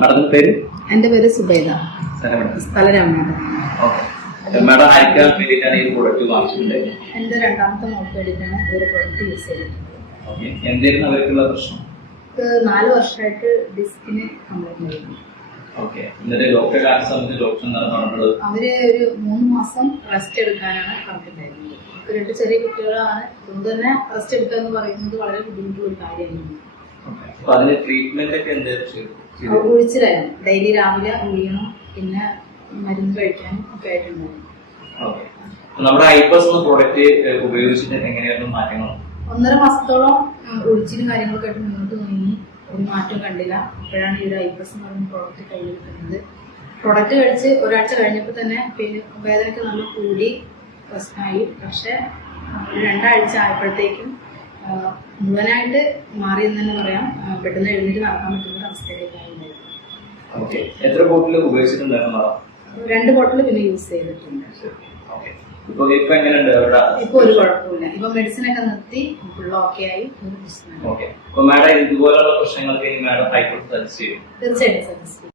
മാഡത്തിന്റെ പേര്? എന്റെ പേര് സുബൈദ, സ്ഥലം രാമനാഥ്. മാഡം ആർക്കാൻ വേണ്ടിയിട്ടാണ് ഈ പ്രൊഡക്റ്റ് വാങ്ങിച്ചിട്ടുണ്ടായത്? എന്റെ രണ്ടാമത്തെ മോൾക്ക് വേണ്ടിയിട്ടാണ് ഈ ഒരു പ്രൊഡക്റ്റ് യൂസ് ചെയ്തിട്ടുള്ളത്. എന്തായിരുന്നു അവർക്കുള്ള പ്രശ്നം? 4 വർഷമായിട്ട് ഡിസ്കിന് കംപ്ലൈന്റ് ആയിരുന്നു. ഡോക്ടറെ കാണിച്ച സമയത്ത് ഡോക്ടർ എന്താണ് പറഞ്ഞത്? അവര് ഒരു 3 മാസം റെസ്റ്റ് എടുക്കാനാണ് പറഞ്ഞിട്ടുണ്ടായിരുന്നത്. 2 ചെറിയ കുട്ടികളാണ്, അതുകൊണ്ട് തന്നെ റെസ്റ്റ് എടുക്കുക എന്ന് പറയുന്നത് വളരെ ബുദ്ധിമുട്ടുള്ള ഒരു കാര്യമാണ്. ഒഴിച്ചിലായിരുന്നു. ഡെയിലി രാവിലെ ഒഴിയണം, പിന്നെ മരുന്ന് കഴിക്കാനും ഒക്കെ ആയിട്ടുണ്ടായിരുന്നു. നമ്മുടെ ഐപസ് പ്രോഡക്റ്റ് ഉപയോഗിച്ചിട്ട് എങ്ങനെയായിരുന്നു മാറ്റങ്ങൾ? 1.5 മാസത്തോളം ഒഴിച്ചിലും കാര്യങ്ങളൊക്കെ ആയിട്ട് മുന്നോട്ട് നീങ്ങി, ഒരു മാറ്റം കണ്ടില്ല. അപ്പോഴാണ് ഈ ഒരു ഐപസ് എന്ന് പറയുന്ന പ്രോഡക്റ്റ് കയ്യിൽ കിട്ടുന്നത്. പ്രൊഡക്റ്റ് കഴിച്ച് ഒരാഴ്ച കഴിഞ്ഞപ്പോൾ തന്നെ വേദനയ്ക്ക് നല്ല കൂടി പ്രശ്നമായി. പക്ഷെ 2 ആഴ്ച ആയപ്പോഴത്തേക്കും മുഴുവനായിട്ട് മാറി എന്ന് തന്നെ പറയാം. പെട്ടെന്ന് എഴുന്നേറ്റ് നടക്കാൻ പറ്റുന്ന അവസ്ഥയിലേക്കായിരുന്നു. എത്ര ബോട്ടിൽ ഉപയോഗിച്ചിട്ടുണ്ടായിരുന്നു? 2 ബോട്ടിൽ പിന്നെ യൂസ് ചെയ്തിട്ടുണ്ട്. ഇപ്പൊ എങ്ങനെയുണ്ട്? ഇപ്പൊ ഒരു കുഴപ്പമില്ല. ഇപ്പൊ മെഡിസിൻ ഒക്കെ നിർത്തി ഫുൾ ഓക്കെ ആയി. മാഡം ഇതുപോലുള്ള പ്രശ്നങ്ങൾക്ക് മാഡം ഐപസ് സജസ്റ്റ് ചെയ്യും? തീർച്ചയായിട്ടും സജസ്റ്റ് ചെയ്യും.